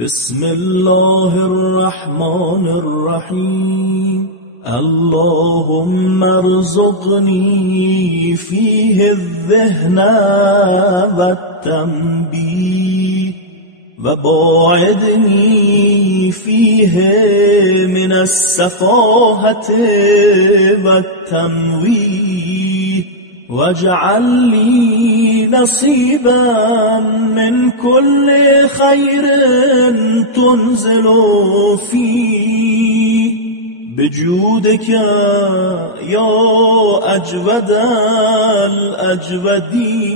بسم الله الرحمن الرحيم. اللهم ارزقني فيه الذهن والتنبيه وباعدني فيه من السفاهة والتمويه واجعل لي نصيبا من كل خير تنزل فيه بجودك يا أجود الأجودين.